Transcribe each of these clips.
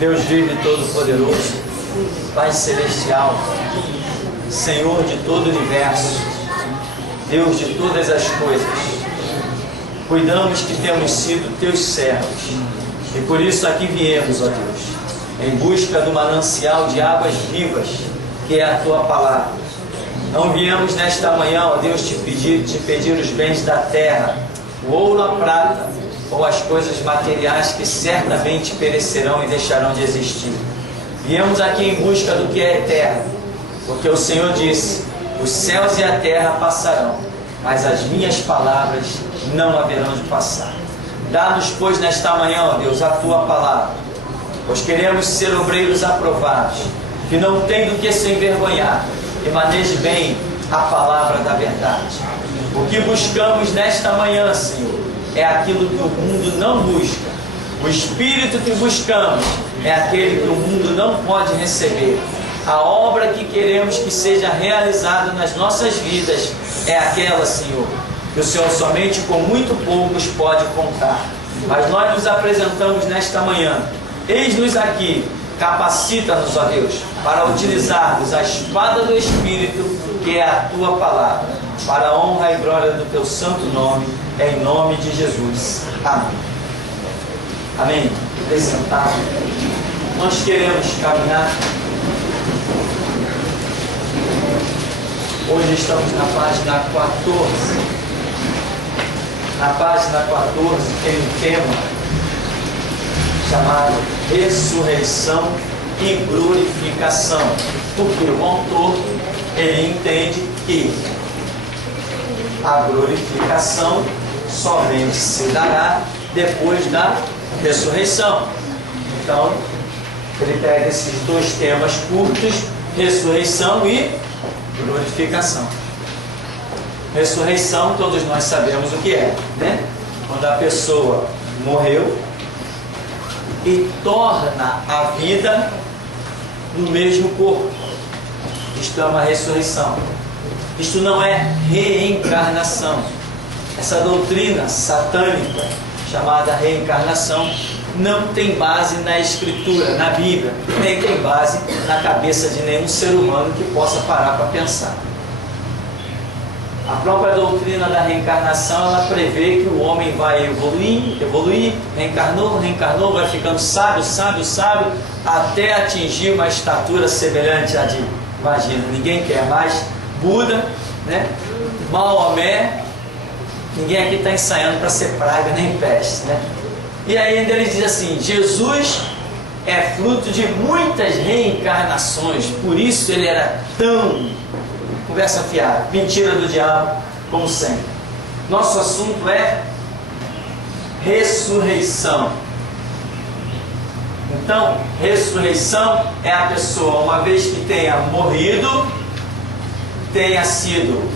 Deus vive todo-poderoso, Pai celestial, Senhor de todo o universo, Deus de todas as coisas. Cuidamos que temos sido teus servos e por isso aqui viemos, ó Deus, em busca do manancial de águas vivas, que é a tua palavra. Não viemos nesta manhã, ó Deus, te pedir os bens da terra, o ouro, a prata, ou as coisas materiais que certamente perecerão e deixarão de existir. Viemos aqui em busca do que é eterno, porque o Senhor disse: os céus e a terra passarão, mas as minhas palavras não haverão de passar. Dá-nos, pois, nesta manhã, ó Deus, a tua palavra, pois queremos ser obreiros aprovados, que não tem do que se envergonhar, e maneje bem a palavra da verdade. O que buscamos nesta manhã, Senhor, é aquilo que o mundo não busca. O Espírito que buscamos é aquele que o mundo não pode receber. A obra que queremos que seja realizada nas nossas vidas é aquela, Senhor, que o Senhor somente com muito poucos pode contar. Mas nós nos apresentamos nesta manhã. Eis-nos aqui, capacita-nos, ó Deus, para utilizarmos a espada do Espírito, que é a tua palavra, para a honra e glória do teu santo nome, em nome de Jesus. Amém. Amém. Deixe sentado. Nós queremos caminhar. Hoje estamos na página 14. Na página 14 tem um tema chamado ressurreição e glorificação. Porque o autor, ele entende que a glorificação somente se dará depois da ressurreição. Então, ele pega esses dois temas curtos, ressurreição e glorificação. Ressurreição, todos nós sabemos o que é, né? Quando a pessoa morreu e torna a vida no mesmo corpo. Isto é uma ressurreição. Isto não é reencarnação. Essa doutrina satânica chamada reencarnação não tem base na Escritura, na Bíblia, nem tem base na cabeça de nenhum ser humano que possa parar para pensar. A própria doutrina da reencarnação, ela prevê que o homem vai evoluir, reencarnou, vai ficando sábio, até atingir uma estatura semelhante à de, imagina, ninguém quer mais Buda, né? Maomé, ninguém aqui está ensaiando para ser praga nem peste, né? E aí ainda ele diz assim: Jesus é fruto de muitas reencarnações, por isso ele era tão... Conversa fiada, mentira do diabo, como sempre. Nosso assunto é ressurreição. Então, ressurreição é a pessoa, uma vez que tenha morrido, tenha sido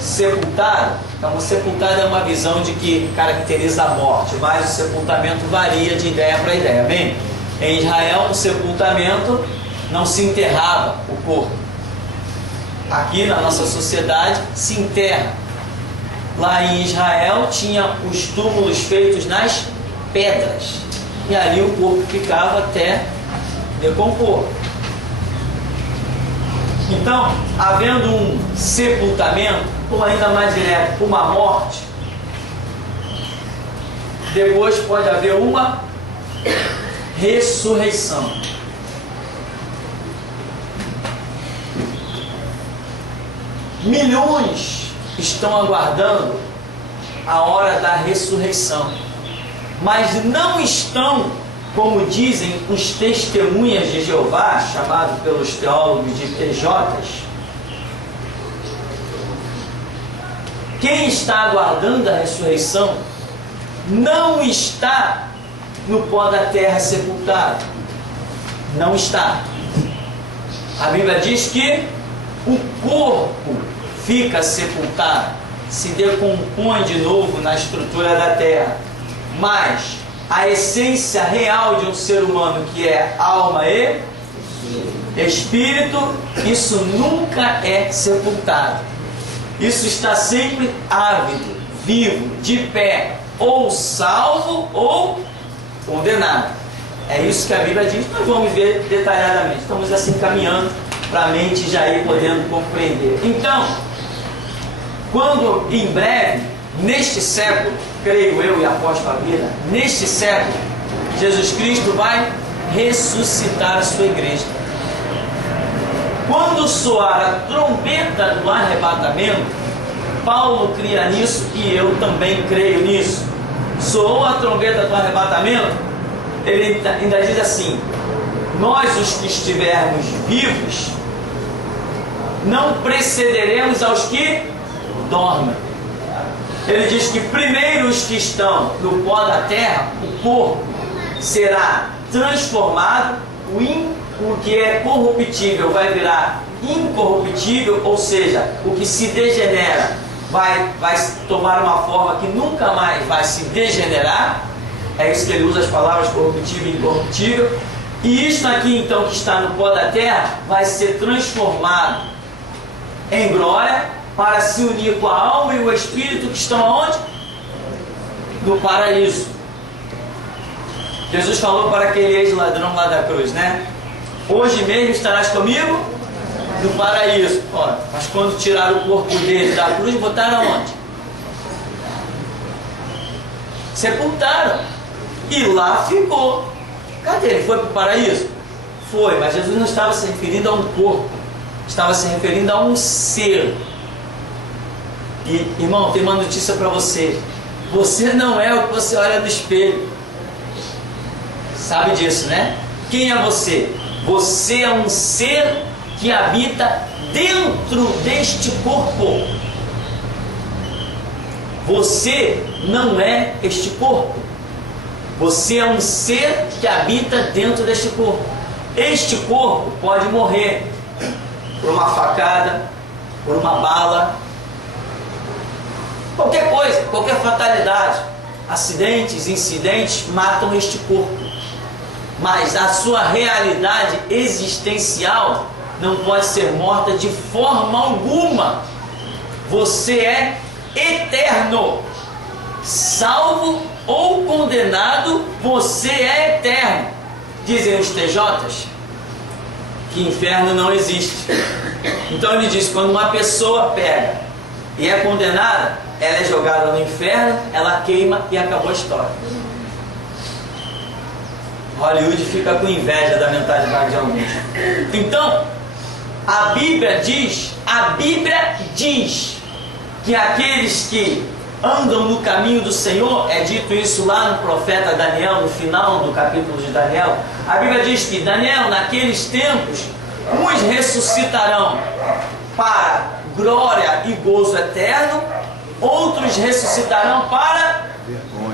sepultado. Então, o sepultado é uma visão de que caracteriza a morte, mas o sepultamento varia de ideia para ideia. Amém? Em Israel, no sepultamento não se enterrava o corpo. Aqui na nossa sociedade se enterra. Lá em Israel tinha os túmulos feitos nas pedras, e ali o corpo ficava até decompor. Então, havendo um sepultamento, ou ainda mais direto, uma morte, depois pode haver uma ressurreição. Milhões estão aguardando a hora da ressurreição, mas não estão, como dizem os testemunhas de Jeová, chamados pelos teólogos de PJs. Quem está aguardando a ressurreição não está no pó da terra sepultado. Não está. A Bíblia diz que o corpo fica sepultado, se decompõe de novo na estrutura da terra, mas a essência real de um ser humano, que é alma e espírito, isso nunca é sepultado. Isso está sempre ávido, vivo, de pé, ou salvo ou condenado. É isso que a Bíblia diz, nós vamos ver detalhadamente. Estamos assim caminhando para a mente já ir podendo compreender. Então, quando em breve, neste século, creio eu e aposto a vida, neste século, Jesus Cristo vai ressuscitar a sua igreja. Quando soar a trombeta do arrebatamento, Paulo cria nisso e eu também creio nisso. Soou a trombeta do arrebatamento, ele ainda diz assim: nós, os que estivermos vivos, não precederemos aos que dormem. Ele diz que primeiro os que estão no pó da terra, o corpo, será transformado, o que é corruptível vai virar incorruptível, ou seja, o que se degenera vai tomar uma forma que nunca mais vai se degenerar. É isso que ele usa, as palavras corruptível e incorruptível. E isto aqui então que está no pó da terra vai ser transformado em glória para se unir com a alma e o espírito que estão aonde? No paraíso. Jesus falou para aquele ex-ladrão lá da cruz, né? Hoje mesmo estarás comigo no paraíso. Ó, mas quando tiraram o corpo dele da cruz, botaram aonde? Sepultaram. E lá ficou. Cadê? Ele foi para o paraíso? Foi, mas Jesus não estava se referindo a um corpo, estava se referindo a um ser. E, irmão, tem uma notícia para você: você não é o que você olha no espelho. Sabe disso, né? Quem é você? Você é um ser que habita dentro deste corpo. Você não é este corpo. Você é um ser que habita dentro deste corpo. Este corpo pode morrer por uma facada, por uma bala, qualquer coisa, qualquer fatalidade. Acidentes, incidentes matam este corpo. Mas a sua realidade existencial não pode ser morta de forma alguma. Você é eterno. Salvo ou condenado, você é eterno. Dizem os TJs que inferno não existe. Então ele diz: quando uma pessoa pega e é condenada, ela é jogada no inferno, ela queima e acabou a história. Hollywood fica com inveja da mentalidade de alguns. Então, a Bíblia diz que aqueles que andam no caminho do Senhor, é dito isso lá no profeta Daniel, no final do capítulo de Daniel. A Bíblia diz que Daniel, naqueles tempos, uns ressuscitarão para glória e gozo eterno, outros ressuscitarão para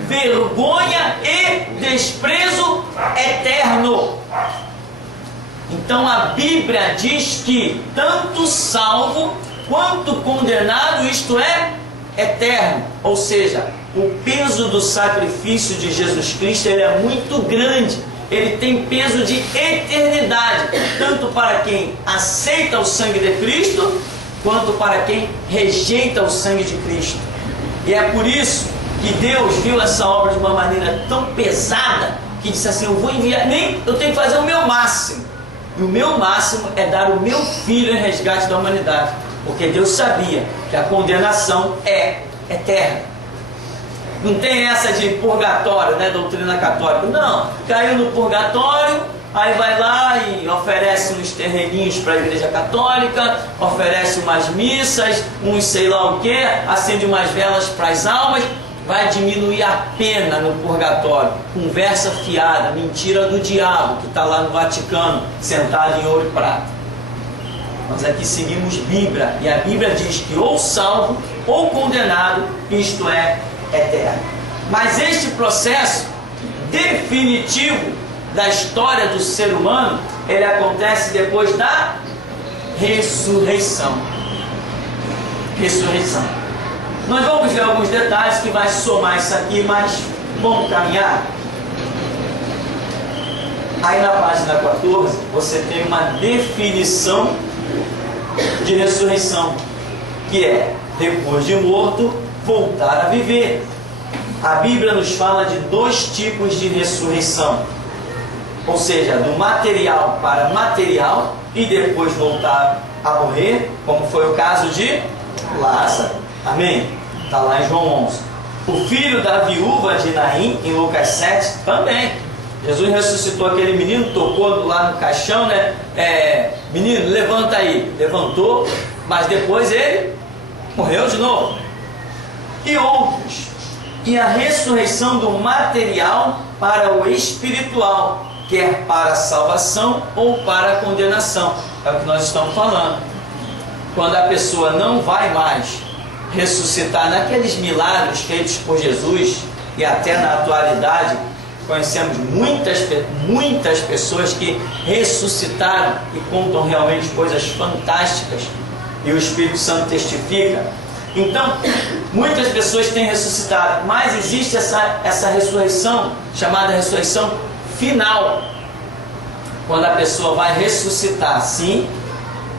vergonha e desprezo eterno. Então a Bíblia diz que tanto salvo quanto condenado, isto é, eterno. Ou seja, o peso do sacrifício de Jesus Cristo, ele é muito grande. Ele tem peso de eternidade, tanto para quem aceita o sangue de Cristo, quanto para quem rejeita o sangue de Cristo. E é por isso que Deus viu essa obra de uma maneira tão pesada, que disse assim: eu vou enviar, eu tenho que fazer o meu máximo. E o meu máximo é dar o meu filho em resgate da humanidade. Porque Deus sabia que a condenação é eterna. Não tem essa de purgatório, né, doutrina católica. Não, caiu no purgatório, aí vai lá e oferece uns terreninhos para a igreja católica, oferece umas missas, uns sei lá o que, acende umas velas para as almas, vai diminuir a pena no purgatório. Conversa fiada, mentira do diabo, que está lá no Vaticano, sentado em ouro e prata. Nós aqui seguimos Bíblia, e a Bíblia diz que ou salvo ou condenado, isto é, eterno. Mas este processo definitivo da história do ser humano, ele acontece depois da ressurreição. Ressurreição. Nós vamos ver alguns detalhes que vai somar isso aqui, mas vamos caminhar. Aí na página 14, você tem uma definição de ressurreição, que é, depois de morto, voltar a viver. A Bíblia nos fala de dois tipos de ressurreição. ou seja, do material para material, e depois voltar a morrer, como foi o caso de Lázaro. Amém? Está lá em João 11. O filho da viúva de Naim, em Lucas 7, também. Jesus ressuscitou aquele menino, tocou lá no caixão, né? Menino, levanta aí. Levantou, mas depois ele morreu de novo. E outros. E a ressurreição do material para o espiritual, quer para a salvação ou para a condenação. É o que nós estamos falando. Quando a pessoa não vai mais ressuscitar naqueles milagres feitos por Jesus, e até na atualidade conhecemos muitas pessoas que ressuscitaram e contam realmente coisas fantásticas, e o Espírito Santo testifica. Então, muitas pessoas têm ressuscitado, mas existe essa ressurreição, chamada ressurreição final, quando a pessoa vai ressuscitar, sim,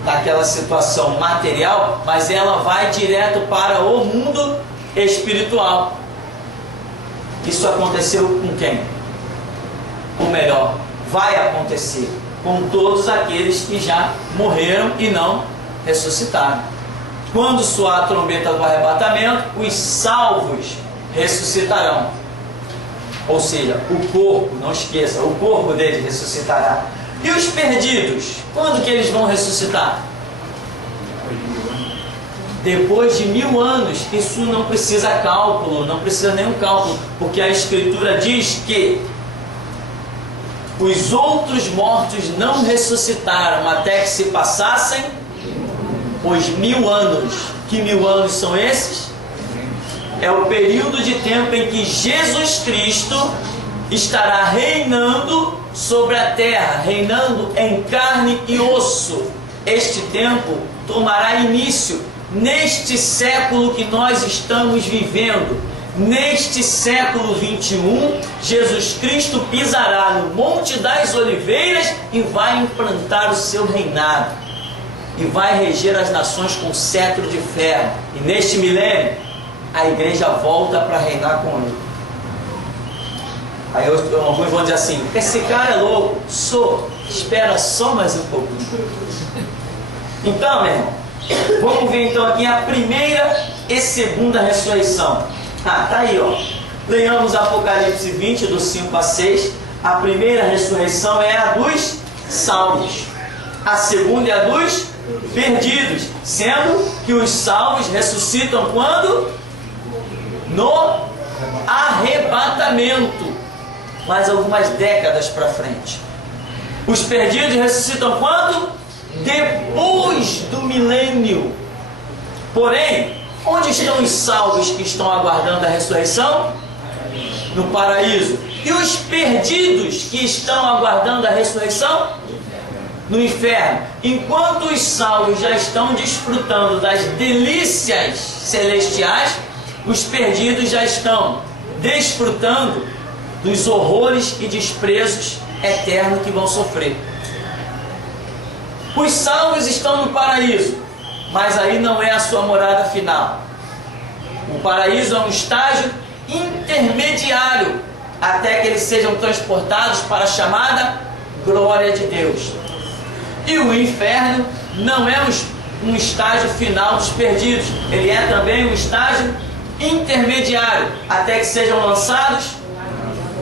naquela situação material, mas ela vai direto para o mundo espiritual. Isso aconteceu com quem? Ou melhor, vai acontecer com todos aqueles que já morreram e não ressuscitaram. Quando soar a trombeta do arrebatamento, os salvos ressuscitarão. Ou seja, o corpo, não esqueça, o corpo deles ressuscitará. E os perdidos, quando que eles vão ressuscitar? Depois de 1000 anos. Isso não precisa cálculo, não precisa nenhum cálculo, porque a Escritura diz que os outros mortos não ressuscitaram até que se passassem os 1000 anos. Que 1000 anos são esses? É o período de tempo em que Jesus Cristo estará reinando sobre a terra, reinando em carne e osso. Este tempo tomará início neste século que nós estamos vivendo. Neste século 21, Jesus Cristo pisará no Monte das Oliveiras e vai implantar o seu reinado. E vai reger as nações com cetro de ferro. E neste milênio, a igreja volta para reinar com ele. Aí alguns vão dizer assim: esse cara é louco. Sou. Espera só mais um pouquinho. Então, meu irmão, vamos ver então aqui a primeira e segunda ressurreição. Tá aí, ó. Leiamos Apocalipse 20, do 5 a 6. A primeira ressurreição é a dos salvos. A segunda é a dos perdidos. Sendo que os salvos ressuscitam quando? No arrebatamento. Mais algumas décadas para frente. Os perdidos ressuscitam quando? Depois do milênio. Porém, onde estão os salvos que estão aguardando a ressurreição? No paraíso. E os perdidos que estão aguardando a ressurreição? No inferno. Enquanto os salvos já estão desfrutando das delícias celestiais, os perdidos já estão desfrutando dos horrores e desprezos eternos que vão sofrer. Os salvos estão no paraíso, mas aí não é a sua morada final. O paraíso é um estágio intermediário até que eles sejam transportados para a chamada glória de Deus. E o inferno não é um estágio final dos perdidos, ele é também um estágio intermediário até que sejam lançados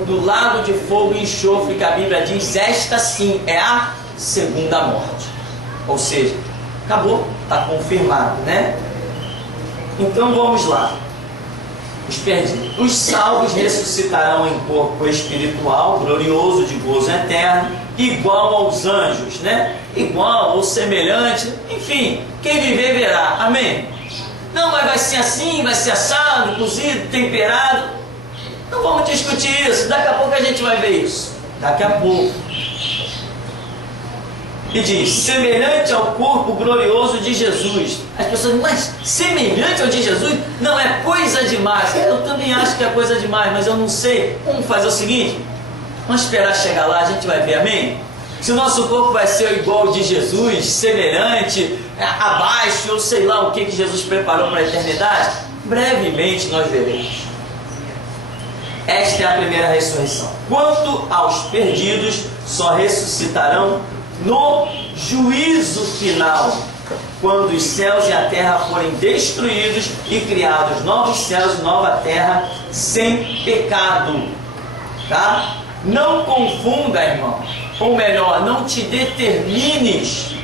do lago de fogo e enxofre, que a Bíblia diz: esta sim é a segunda morte. Ou seja, acabou, está confirmado, né? Então vamos lá. Os perdidos. Os salvos ressuscitarão em corpo espiritual, glorioso, de gozo eterno, igual aos anjos, né? Igual ou semelhante, enfim, quem viver verá. Amém? Não, mas vai ser assim, vai ser assado, cozido, temperado. Não vamos discutir isso, daqui a pouco a gente vai ver isso. Daqui a pouco. E diz: semelhante ao corpo glorioso de Jesus. As pessoas dizem: mas semelhante ao de Jesus? Não, é coisa demais. Eu também acho que é coisa demais, mas eu não sei. Vamos fazer o seguinte: vamos esperar chegar lá, a gente vai ver, amém? Se o nosso corpo vai ser igual ao de Jesus, semelhante, abaixo, ou sei lá o que Jesus preparou para a eternidade, brevemente nós veremos. Esta é a primeira ressurreição. Quanto aos perdidos, só ressuscitarão no juízo final, quando os céus e a terra forem destruídos e criados novos céus e nova terra sem pecado. Tá? Não confunda, irmão, ou melhor, não te determines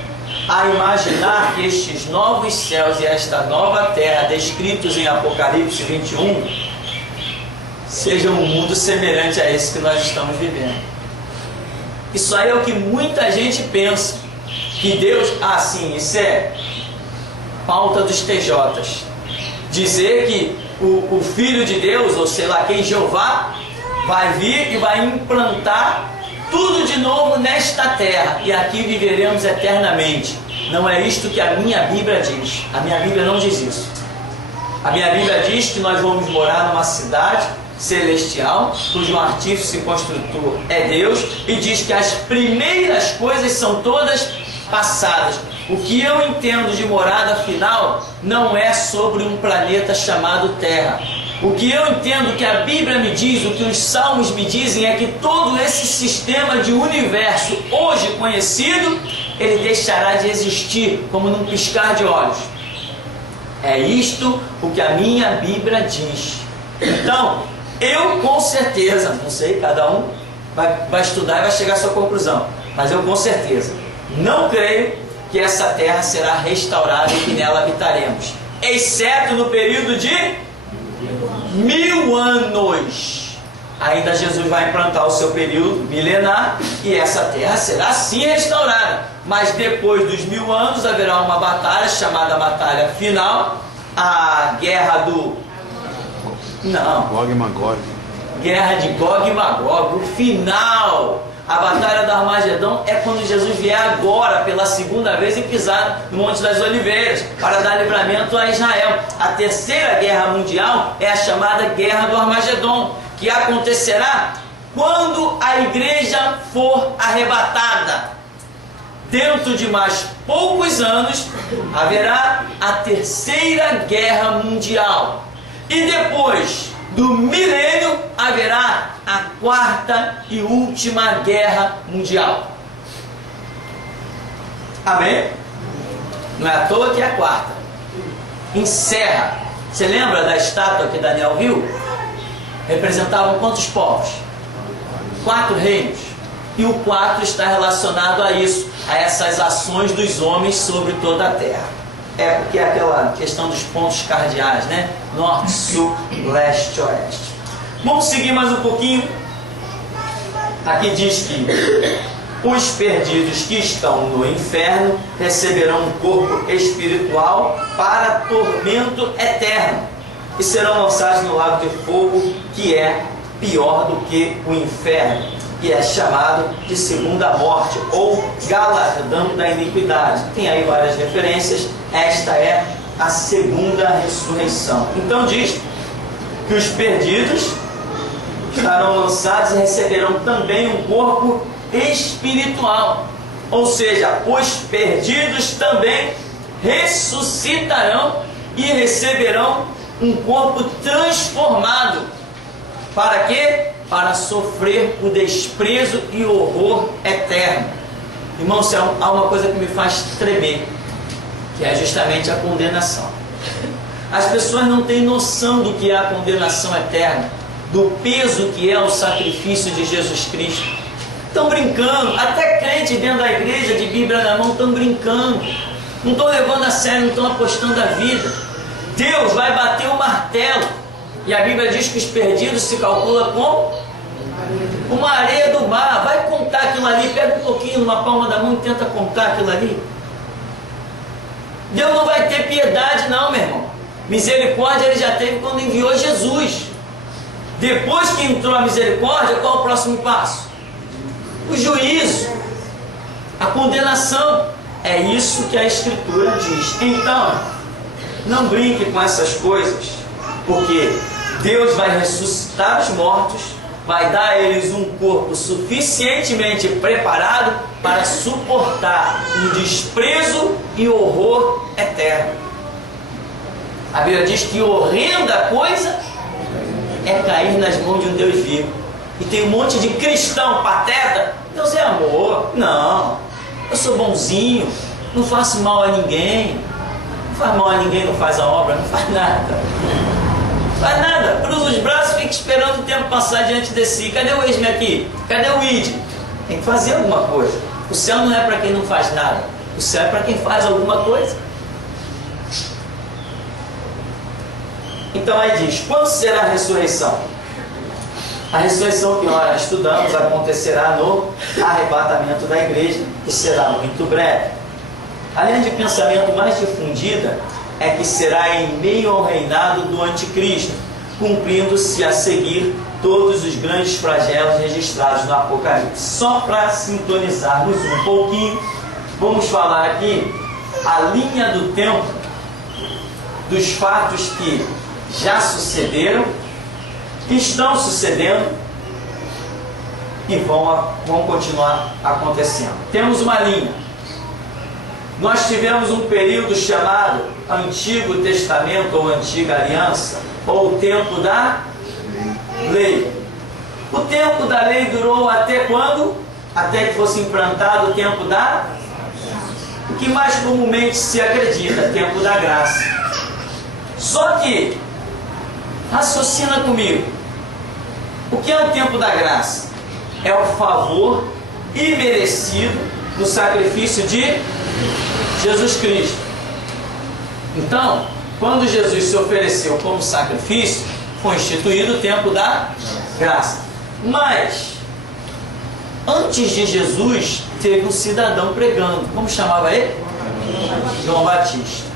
a imaginar que estes novos céus e esta nova terra descritos em Apocalipse 21 sejam um mundo semelhante a esse que nós estamos vivendo. Isso aí é o que muita gente pensa, que Deus, sim, isso é pauta dos TJs, dizer que o Filho de Deus, ou sei lá quem, Jeová, vai vir e vai implantar tudo de novo nesta terra, e aqui viveremos eternamente. Não é isto que a minha Bíblia diz. A minha Bíblia não diz isso. A minha Bíblia diz que nós vamos morar numa cidade celestial, cujo artífice e construtor é Deus, e diz que as primeiras coisas são todas passadas. O que eu entendo de morada final não é sobre um planeta chamado Terra. O que eu entendo que a Bíblia me diz, o que os Salmos me dizem, é que todo esse sistema de universo hoje conhecido, ele deixará de existir como num piscar de olhos. É isto o que a minha Bíblia diz. Então, eu com certeza, não sei, cada um vai estudar e vai chegar à sua conclusão, mas eu com certeza não creio que essa terra será restaurada e que nela habitaremos, exceto no período de 1000 anos. Ainda Jesus vai implantar o seu período milenar e essa terra será sim restaurada, mas depois dos 1000 anos haverá uma batalha chamada batalha final, a guerra do... Gog e Magog. Guerra de Gog e Magog, o final. A batalha do Armagedão é quando Jesus vier agora pela segunda vez e pisar no Monte das Oliveiras para dar livramento a Israel. A terceira guerra mundial é a chamada Guerra do Armagedão, que acontecerá quando a igreja for arrebatada. Dentro de mais poucos anos haverá a terceira guerra mundial. E depois do milênio haverá a quarta e última guerra mundial. Amém? Não é à toa que é a quarta. Encerra. Você lembra da estátua que Daniel viu? Representavam quantos povos? 4 reinos. E o 4 está relacionado a isso, a essas ações dos homens sobre toda a terra. É porque é aquela questão dos pontos cardeais, né? Norte, sul, leste, oeste. Vamos seguir mais um pouquinho. Aqui diz que os perdidos que estão no inferno receberão um corpo espiritual para tormento eterno e serão lançados no lago de fogo, que é pior do que o inferno, que é chamado de segunda morte ou galardão da iniquidade. Tem aí várias referências. Esta é a segunda ressurreição. Então diz que os perdidos estarão lançados e receberão também um corpo espiritual. Ou seja, os perdidos também ressuscitarão e receberão um corpo transformado. Para quê? Para sofrer o desprezo e o horror eterno. Irmãos, há uma coisa que me faz tremer, que é justamente a condenação. As pessoas não têm noção do que é a condenação eterna, do peso que é o sacrifício de Jesus Cristo. Estão brincando, até crente dentro da igreja de Bíblia na mão estão brincando, não estão levando a sério, não estão apostando a vida. Deus vai bater o martelo, e a Bíblia diz que os perdidos se calcula como uma areia do mar. Vai contar aquilo ali, pega um pouquinho numa palma da mão e tenta contar aquilo ali. Deus não vai ter piedade não, meu irmão. Misericórdia ele já teve quando enviou Jesus. Depois que entrou a misericórdia, qual é o próximo passo? O juízo, a condenação. É isso que a Escritura diz. Então, não brinque com essas coisas, porque Deus vai ressuscitar os mortos, vai dar a eles um corpo suficientemente preparado para suportar um desprezo e horror eterno. A Bíblia diz que horrenda coisa é cair nas mãos de um Deus vivo. E tem um monte de cristão pateta. Deus é amor. Não, eu sou bonzinho, não faço mal a ninguém. Não faz mal a ninguém, não faz a obra, não faz nada. Não faz nada. Cruza os braços e fica esperando o tempo passar diante de si. Cadê o ex-me aqui? Cadê o id? Tem que fazer alguma coisa. O céu não é para quem não faz nada. O céu é para quem faz alguma coisa. Então aí diz, quando será a ressurreição? A ressurreição que nós estudamos acontecerá no arrebatamento da igreja, que será muito breve. A linha de pensamento mais difundida é que será em meio ao reinado do anticristo, cumprindo-se a seguir todos os grandes flagelos registrados no Apocalipse. Só para sintonizarmos um pouquinho, vamos falar aqui a linha do tempo dos fatos que já sucederam, que estão sucedendo e vão continuar acontecendo. Temos uma linha. Nós tivemos um período chamado Antigo Testamento ou Antiga Aliança, ou o tempo da lei. O tempo da lei durou até quando? Até que fosse implantado o tempo da... O que mais comumente se acredita, tempo da graça. Só que, raciocina comigo, o que é o tempo da graça? É o favor imerecido do sacrifício de Jesus Cristo. Então, quando Jesus se ofereceu como sacrifício, foi instituído o tempo da graça. Mas, antes de Jesus, teve um cidadão pregando. Como chamava ele? João Batista.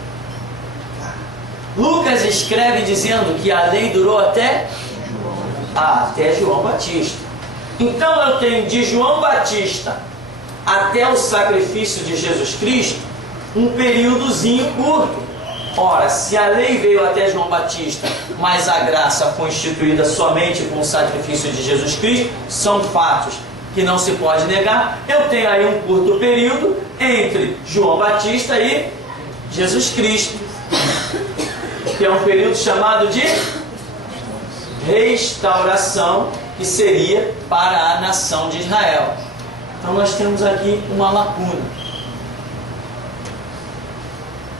Lucas escreve dizendo que a lei durou até João Batista. Então eu tenho de João Batista até o sacrifício de Jesus Cristo um períodozinho curto. Ora, se a lei veio até João Batista, mas a graça foi instituída somente com o sacrifício de Jesus Cristo, são fatos que não se pode negar. Eu tenho aí um curto período entre João Batista e Jesus Cristo, que é um período chamado de restauração, que seria para a nação de Israel. Então nós temos aqui uma lacuna.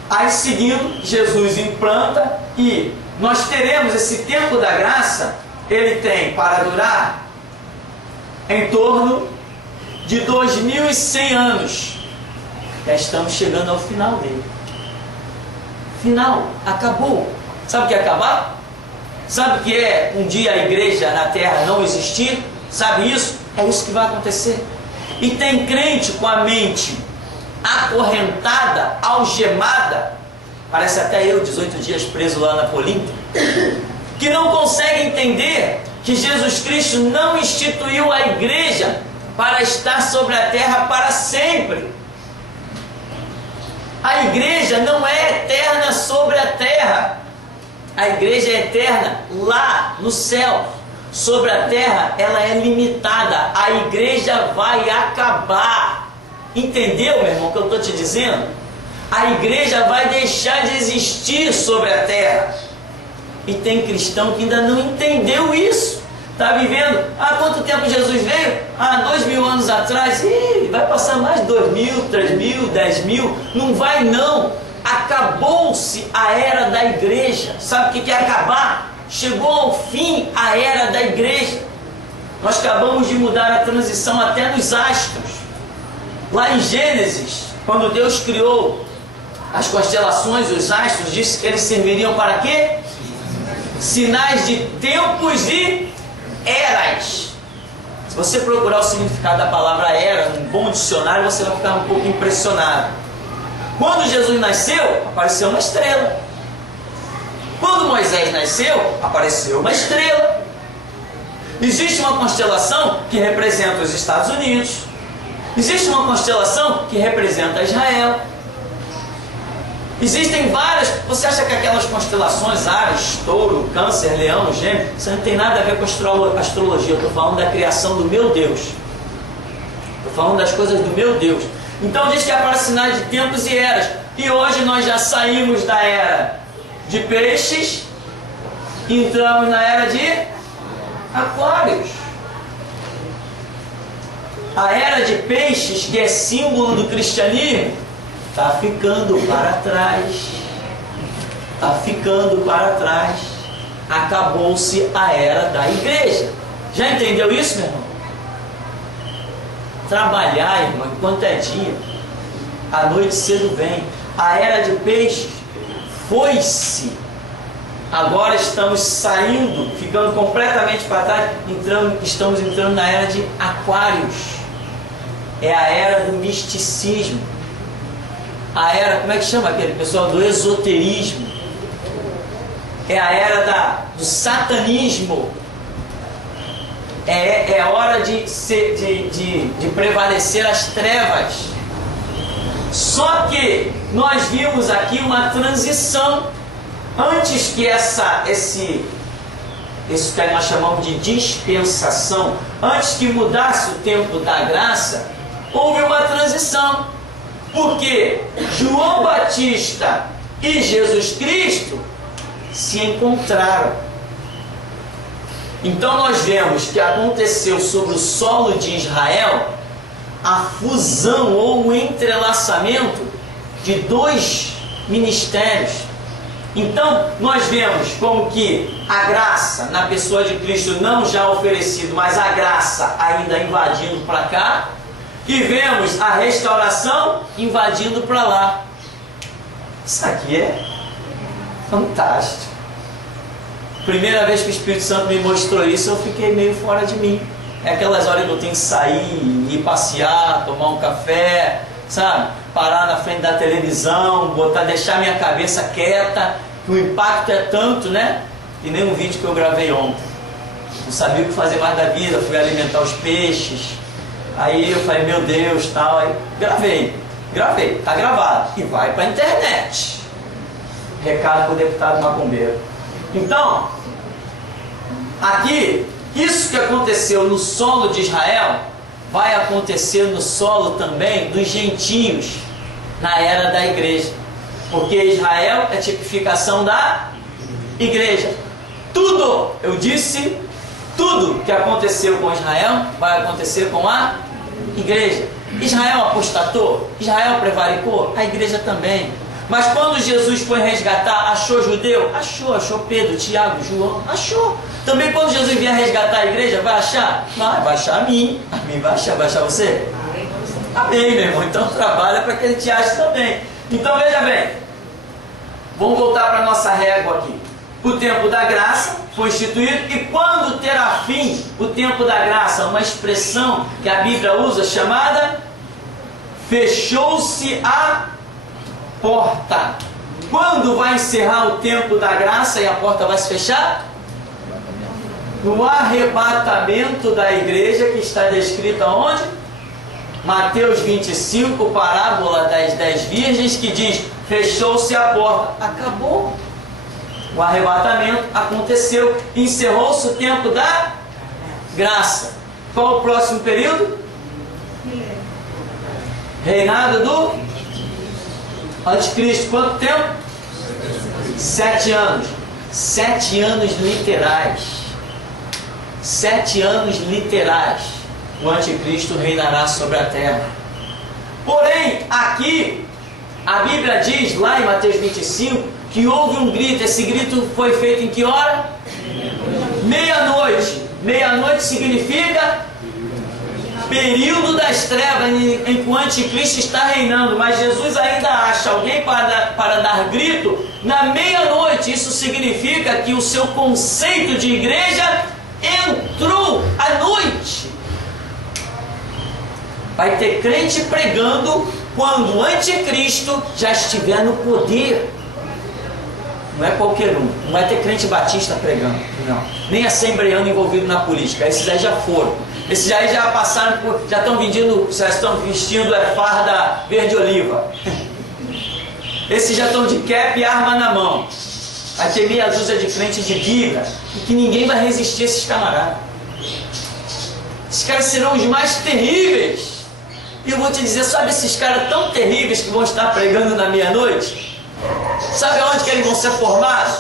Aí seguindo, Jesus implanta e nós teremos esse tempo da graça, ele tem para durar em torno de 2100 anos. Já estamos chegando ao final dele. Final, acabou. Sabe o que é acabar? Sabe o que é um dia a igreja na terra não existir? Sabe isso? É isso que vai acontecer. E tem crente com a mente acorrentada, algemada, parece até eu, 18 dias preso lá na Polinta, que não consegue entender que Jesus Cristo não instituiu a igreja para estar sobre a terra para sempre. A igreja não é eterna sobre a terra. A igreja é eterna lá no céu. Sobre a terra ela é limitada. A igreja vai acabar. Entendeu, meu irmão, o que eu estou te dizendo? A igreja vai deixar de existir sobre a terra. E tem cristão que ainda não entendeu isso. Está vivendo, quanto tempo Jesus veio? 2000 anos atrás. Vai passar mais 2000, 3000, 10.000. Não vai não. Acabou-se a era da igreja. Sabe o que é acabar? Chegou ao fim a era da igreja. Nós acabamos de mudar a transição até nos astros. Lá em Gênesis, quando Deus criou as constelações, os astros, disse que eles serviriam para quê? Sinais de tempos e eras. Se você procurar o significado da palavra era num bom dicionário, você vai ficar um pouco impressionado. Quando Jesus nasceu, apareceu uma estrela. Quando Moisés nasceu, apareceu uma estrela. Existe uma constelação que representa os Estados Unidos. Existe uma constelação que representa Israel. Existem várias. Você acha que aquelas constelações, Áries, Touro, Câncer, Leão, Gêmeo, isso não tem nada a ver com astrologia. Eu estou falando da criação do meu Deus. Estou falando das coisas do meu Deus. Então diz que há para sinais de tempos e eras. E hoje nós já saímos da era de peixes, entramos na era de aquários. A era de peixes, que é símbolo do cristianismo, está ficando para trás. Está ficando para trás. Acabou-se a era da igreja. Já entendeu isso, meu irmão? Trabalhar, irmão, enquanto é dia. A noite cedo vem. A era de peixes foi-se. Agora estamos saindo, ficando completamente para trás. Estamos entrando na era de aquários. É a era do misticismo. A era, como é que chama aquele pessoal? Do esoterismo. É a era do satanismo. É hora de prevalecer as trevas. Só que nós vimos aqui uma transição. Antes que isso que nós chamamos de dispensação, antes que mudasse o tempo da graça, houve uma transição. Porque João Batista e Jesus Cristo se encontraram. Então nós vemos que aconteceu sobre o solo de Israel a fusão ou o entrelaçamento de dois ministérios. Então nós vemos como que a graça na pessoa de Cristo não já oferecido, mas a graça ainda invadindo para cá, e vemos a restauração invadindo para lá. Isso aqui é fantástico. Primeira vez que o Espírito Santo me mostrou isso, eu fiquei meio fora de mim. É aquelas horas que eu tenho que sair, ir passear, tomar um café, sabe? Parar na frente da televisão, deixar minha cabeça quieta, que o impacto é tanto, né? Que nem um vídeo que eu gravei ontem. Não sabia o que fazer mais da vida, fui alimentar os peixes. Aí eu falei, meu Deus, tal. Aí gravei, tá gravado. E vai para a internet. Recado para o deputado macumbeiro. Então, aqui, isso que aconteceu no solo de Israel, vai acontecer no solo também dos gentios, na era da igreja. Porque Israel é tipificação da igreja. Tudo, eu disse, tudo que aconteceu com Israel, vai acontecer com a igreja. Israel apostatou, Israel prevaricou, a igreja também. Mas quando Jesus foi resgatar, achou judeu? Achou Pedro, Tiago, João, achou. Também quando Jesus vier resgatar a igreja, vai achar? Vai achar a mim vai achar você? Amém, meu irmão. Então trabalha para que ele te ache também. Então veja bem, vamos voltar para a nossa régua aqui. O tempo da graça foi instituído, e quando terá fim o tempo da graça? Uma expressão que a Bíblia usa chamada fechou-se a porta. Quando vai encerrar o tempo da graça e a porta vai se fechar? No arrebatamento da igreja, que está descrito aonde? Mateus 25, parábola das 10 virgens, que diz, fechou-se a porta. Acabou. O arrebatamento aconteceu, encerrou-se o tempo da graça. Qual o próximo período? Reinado do Anticristo. Quanto tempo? 7 anos. 7 anos literais. 7 anos literais. O Anticristo reinará sobre a terra. Porém, aqui, a Bíblia diz, lá em Mateus 25, que houve um grito. Esse grito foi feito em que hora? Meia-noite. Meia-noite significa período das trevas, em que o anticristo está reinando. Mas Jesus ainda acha alguém para dar grito na meia-noite. Isso significa que o seu conceito de igreja entrou à noite. Vai ter crente pregando quando o anticristo já estiver no poder. Não é qualquer um. Não vai ter crente batista pregando. Não. Nem assembleano envolvido na política. Esses aí já foram. Esses aí já passaram por... Já estão vestindo farda verde-oliva. Esses já estão de cap e arma na mão. Vai ter meia dúzia de crente de Bíblia. E que ninguém vai resistir a esses camaradas. Esses caras serão os mais terríveis. E eu vou te dizer, sabe esses caras tão terríveis que vão estar pregando na meia-noite? Sabe onde que eles vão ser formados?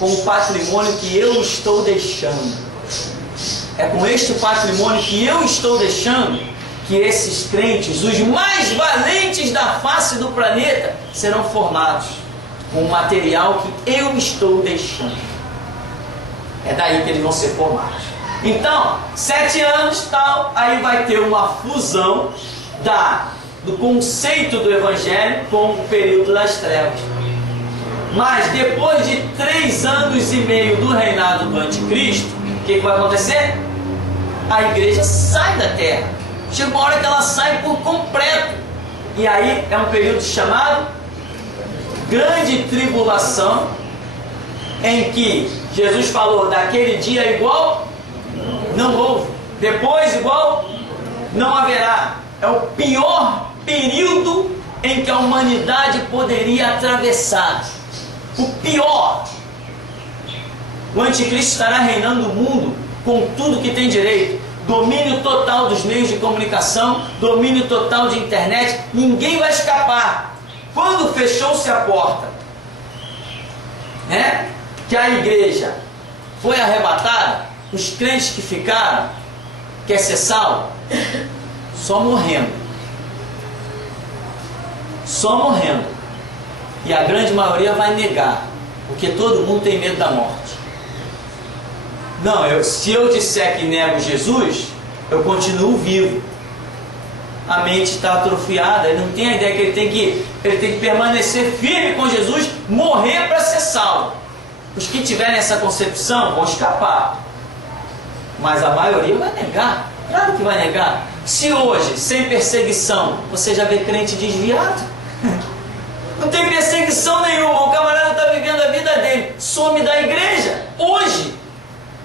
Com o patrimônio que eu estou deixando. é com este patrimônio que eu estou deixando que esses crentes, os mais valentes da face do planeta, serão formados com o material que eu estou deixando. É daí que eles vão ser formados. Então, 7 anos, tal, aí vai ter uma fusão do conceito do Evangelho com o período das trevas. Mas depois de 3 anos e meio do reinado do anticristo, o que vai acontecer? A igreja sai da terra. Chega uma hora que ela sai por completo. E aí é um período chamado Grande Tribulação, em que Jesus falou, daquele dia igual não houve, depois igual não haverá. É o pior período em que a humanidade poderia atravessar. O pior. O anticristo estará reinando o mundo com tudo que tem direito. Domínio total dos meios de comunicação, domínio total de internet, ninguém vai escapar. Quando fechou-se a porta, né, que a igreja foi arrebatada, os crentes que ficaram, quer ser salvo? Só morrendo. Só morrendo. E a grande maioria vai negar, porque todo mundo tem medo da morte. Não, se eu disser que nego Jesus, eu continuo vivo. A mente está atrofiada, ele não tem a ideia que ele tem que permanecer firme com Jesus, morrer para ser salvo. Os que tiverem essa concepção vão escapar. Mas a maioria vai negar. Claro que vai negar. Se hoje, sem perseguição, você já vê crente desviado, não tem perseguição nenhuma, o camarada está vivendo a vida dele, some da igreja. Hoje,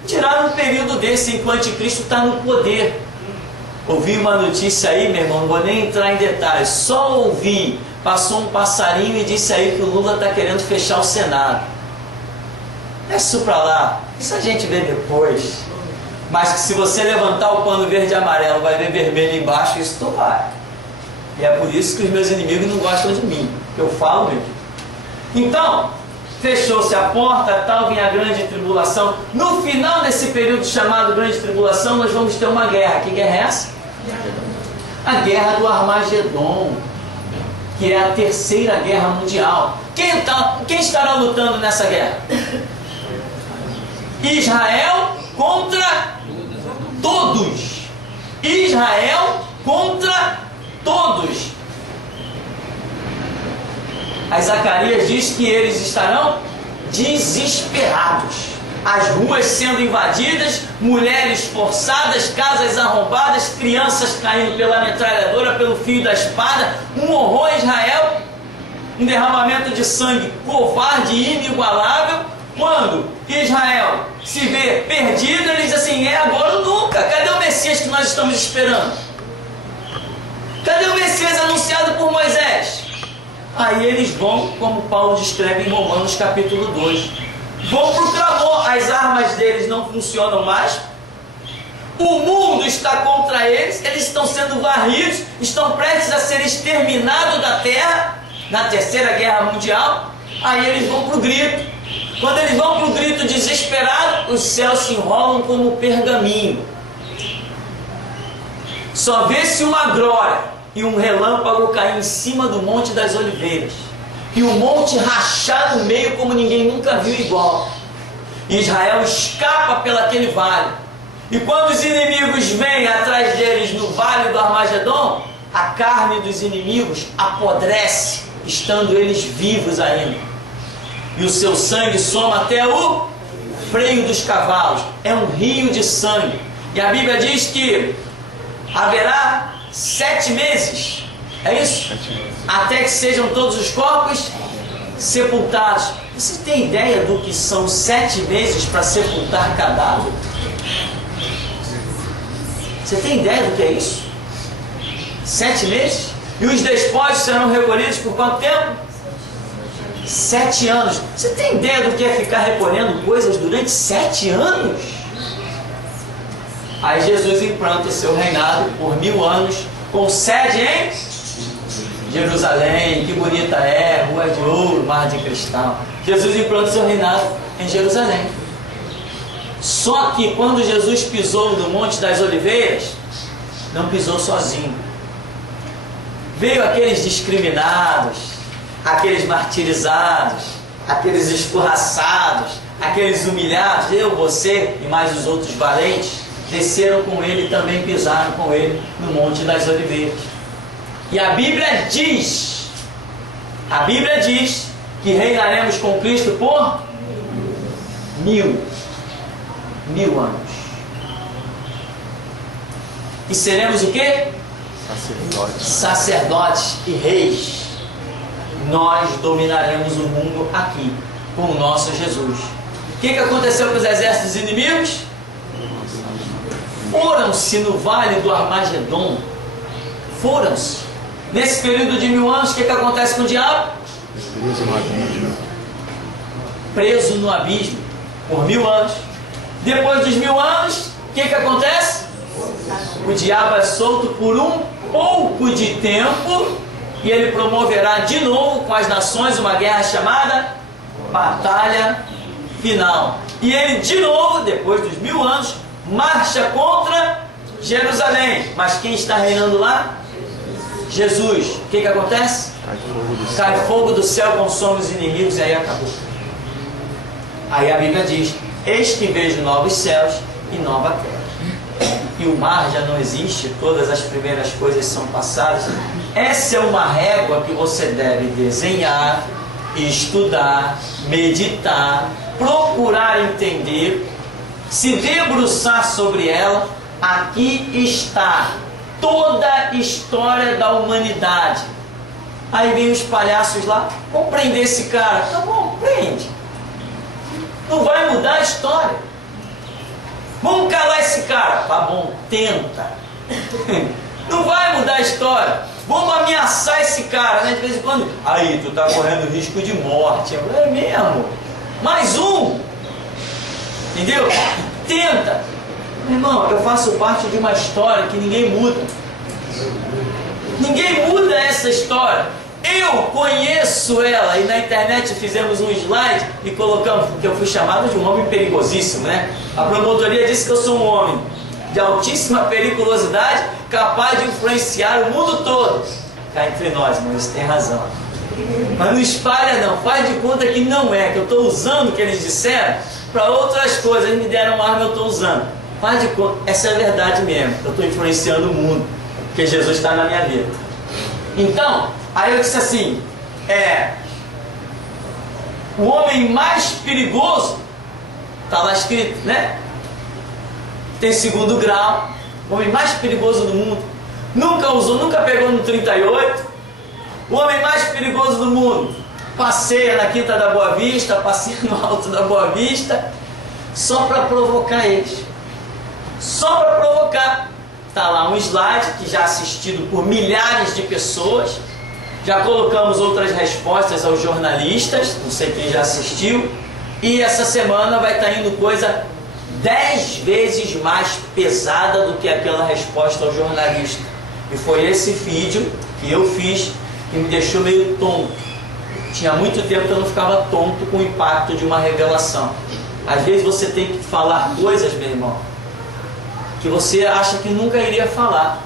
tiraram um período desse em que o anticristo está no poder. Ouvi uma notícia aí, meu irmão, não vou nem entrar em detalhes, só ouvi, passou um passarinho e disse aí que o Lula está querendo fechar o Senado. Deixa isso para lá, isso a gente vê depois. Mas que se você levantar o pano verde e amarelo, vai ver vermelho embaixo, isso tu vai. E é por isso que os meus inimigos não gostam de mim, que eu falo mesmo. Então, fechou-se a porta, tal, vinha a grande tribulação. No final desse período chamado grande tribulação, nós vamos ter uma guerra. Que guerra é essa? A guerra do Armagedon, que é a terceira guerra mundial. Quem estará lutando nessa guerra? Israel contra todos. Israel contra todos. Aí Zacarias diz que eles estarão desesperados. As ruas sendo invadidas, mulheres forçadas, casas arrombadas, crianças caindo pela metralhadora, pelo fio da espada, um horror em Israel, um derramamento de sangue covarde e inigualável. Quando Israel se vê perdido, ele diz assim, é agora ou nunca. Cadê o Messias que nós estamos esperando? Cadê o Messias anunciado por Moisés? Aí eles vão, como Paulo descreve em Romanos capítulo 2, vão para o clamor, as armas deles não funcionam mais, o mundo está contra eles estão sendo varridos, estão prestes a ser exterminados da terra, na terceira guerra mundial. Aí eles vão para o grito. Quando eles vão para o grito desesperado, os céus se enrolam como pergaminho. Só vê-se uma glória e um relâmpago cair em cima do Monte das Oliveiras, e o monte rachar no meio como ninguém nunca viu igual. Israel escapa pelaquele vale, e quando os inimigos vêm atrás deles no vale do Armagedon, a carne dos inimigos apodrece, estando eles vivos ainda, e o seu sangue soma até o freio dos cavalos. É um rio de sangue. E a Bíblia diz que haverá 7 meses, é isso? 7 meses. Até que sejam todos os corpos sepultados. Você tem ideia do que são 7 meses para sepultar cadáver? Você tem ideia do que é isso? 7 meses? E os despojos serão recolhidos por quanto tempo? 7 anos. Você tem ideia do que é ficar recolhendo coisas durante 7 anos? Aí Jesus implanta o seu reinado por 1000 anos, com sede em Jerusalém. Que bonita é, rua de ouro, mar de cristal. Jesus implanta o seu reinado em Jerusalém. Só que quando Jesus pisou no Monte das Oliveiras, não pisou sozinho. Veio aqueles discriminados, aqueles martirizados, aqueles escorraçados, aqueles humilhados, eu, você e mais os outros valentes, desceram com ele e também pisaram com ele no Monte das Oliveiras. E a Bíblia diz que reinaremos com Cristo por 1000 anos. E seremos o quê? Sacerdotes e reis. Nós dominaremos o mundo aqui com o nosso Jesus. O que aconteceu com os exércitos inimigos? Foram-se no vale do Armagedon. Foram-se. Nesse período de 1000 anos, o que acontece com o diabo? Preso no abismo. Preso no abismo por 1000 anos. Depois dos 1000 anos, o que acontece? O diabo é solto por um pouco de tempo e ele promoverá de novo com as nações uma guerra chamada Batalha Final. E ele de novo, depois dos 1000 anos, marcha contra Jerusalém. Mas quem está reinando lá? Jesus. O que acontece? Cai fogo do céu, consome os inimigos e aí acabou. Aí a Bíblia diz: eis que vejo novos céus e nova terra. E o mar já não existe, todas as primeiras coisas são passadas. Essa é uma régua que você deve desenhar, estudar, meditar, procurar entender, se debruçar sobre ela. Aqui está toda a história da humanidade. Aí vem os palhaços lá, vamos prender esse cara. Tá bom, prende. Não vai mudar a história. Vamos calar esse cara. Tá bom, tenta. Não vai mudar a história. Vamos ameaçar esse cara, né? De vez em quando. Aí, tu tá correndo risco de morte. É mesmo. Mais um. Entendeu? Tenta. Meu irmão, eu faço parte de uma história que ninguém muda. Ninguém muda essa história. Eu conheço ela. E na internet fizemos um slide e colocamos, porque eu fui chamado de um homem perigosíssimo, né? A promotoria disse que eu sou um homem de altíssima periculosidade, capaz de influenciar o mundo todo. Cá entre nós, mas você tem razão. Mas não espalha não, faz de conta que não é, que eu estou usando o que eles disseram para outras coisas. Eles me deram uma arma, eu estou usando. Faz de conta, essa é a verdade mesmo. Eu estou influenciando o mundo, porque Jesus está na minha vida. Então, aí eu disse assim, o homem mais perigoso, está lá escrito, né? Tem segundo grau, o homem mais perigoso do mundo, nunca usou, nunca pegou no 38, o homem mais perigoso do mundo, passeia na Quinta da Boa Vista, passeia no Alto da Boa Vista, só para provocar eles, só para provocar. Está lá um slide que já assistido por milhares de pessoas, já colocamos outras respostas aos jornalistas, não sei quem já assistiu, e essa semana vai estar indo coisa 10 vezes mais pesada do que aquela resposta ao jornalista. E foi esse vídeo que eu fiz que me deixou meio tonto. Tinha muito tempo que eu não ficava tonto com o impacto de uma revelação. Às vezes você tem que falar coisas, meu irmão, que você acha que nunca iria falar.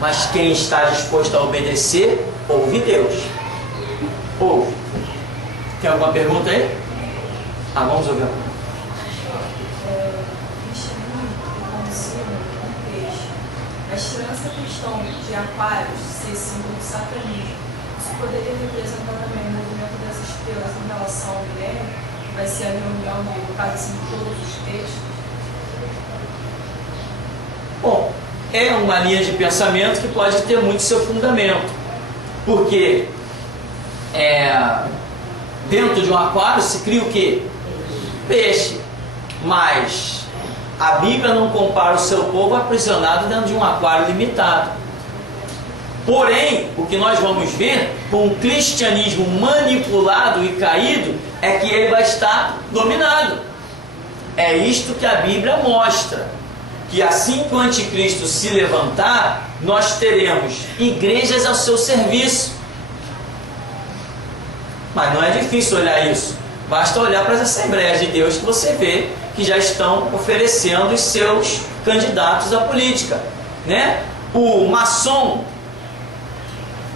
Mas quem está disposto a obedecer, ouve Deus. Ouve. Tem alguma pergunta aí? Vamos ouvir. A esperança cristã de Aquários ser símbolo do satanismo, isso poderia representar também o movimento dessa esperança em relação ao milênio, que vai ser a reunião de, no caso assim, de todos os textos? Bom, é uma linha de pensamento que pode ter muito seu fundamento, porque dentro de um aquário se cria o quê? Peixe, mas a Bíblia não compara o seu povo aprisionado dentro de um aquário limitado. Porém, o que nós vamos ver com o cristianismo manipulado e caído é que ele vai estar dominado. É isto que a Bíblia mostra, que assim que o anticristo se levantar, nós teremos igrejas ao seu serviço. Mas não é difícil olhar isso. Basta olhar para as Assembleias de Deus que você vê que já estão oferecendo os seus candidatos à política, né? O maçom,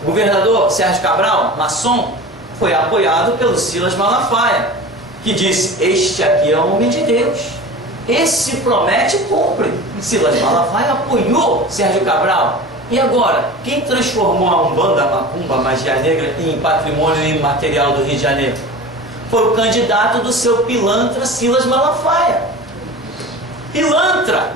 o governador Sérgio Cabral, maçom, foi apoiado pelo Silas Malafaia, que disse: este aqui é o homem de Deus, esse promete e cumpre. Silas Malafaia apoiou Sérgio Cabral. E agora, quem transformou a Umbanda, a Macumba, a Magia Negra em patrimônio imaterial do Rio de Janeiro? Foi o candidato do seu pilantra Silas Malafaia. Pilantra!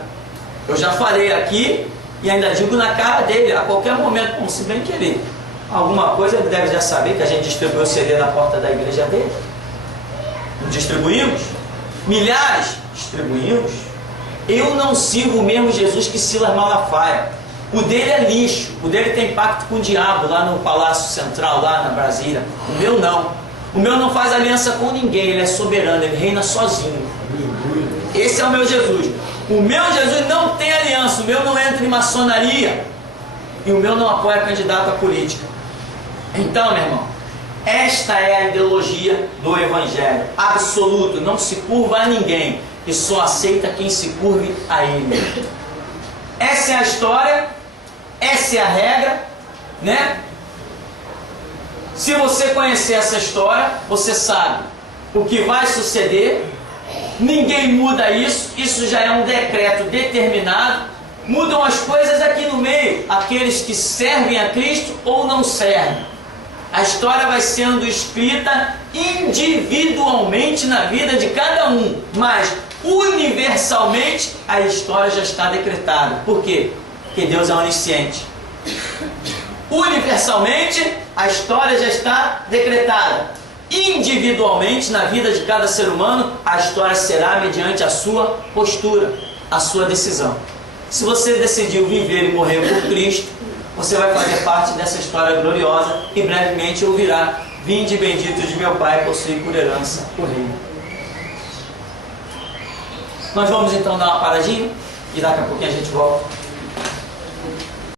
Eu já falei aqui e ainda digo na cara dele, a qualquer momento, bom, se bem que ele, alguma coisa ele deve já saber, que a gente distribuiu o CD na porta da igreja dele. Não distribuímos? Milhares distribuímos. Eu não sigo o mesmo Jesus que Silas Malafaia. O dele é lixo, o dele tem pacto com o diabo lá no Palácio Central, lá na Brasília. O meu não. O meu não faz aliança com ninguém, ele é soberano, ele reina sozinho. Esse é o meu Jesus. O meu Jesus não tem aliança, o meu não entra em maçonaria. E o meu não apoia candidato à política. Então, meu irmão, esta é a ideologia do Evangelho. Absoluto, não se curva a ninguém. E só aceita quem se curve a ele. Essa é a história, essa é a regra, né? Se você conhecer essa história, você sabe o que vai suceder. Ninguém muda isso, isso já é um decreto determinado. Mudam as coisas aqui no meio, aqueles que servem a Cristo ou não servem. A história vai sendo escrita individualmente na vida de cada um, mas universalmente a história já está decretada. Por quê? Porque Deus é onisciente. Universalmente a história já está decretada. Individualmente na vida de cada ser humano a história será mediante a sua postura, a sua decisão. Se você decidiu viver e morrer por Cristo, você vai fazer parte dessa história gloriosa e brevemente ouvirá: vinde bendito de meu Pai, possui por herança o reino. Nós vamos então dar uma paradinha e daqui a pouquinho a gente volta.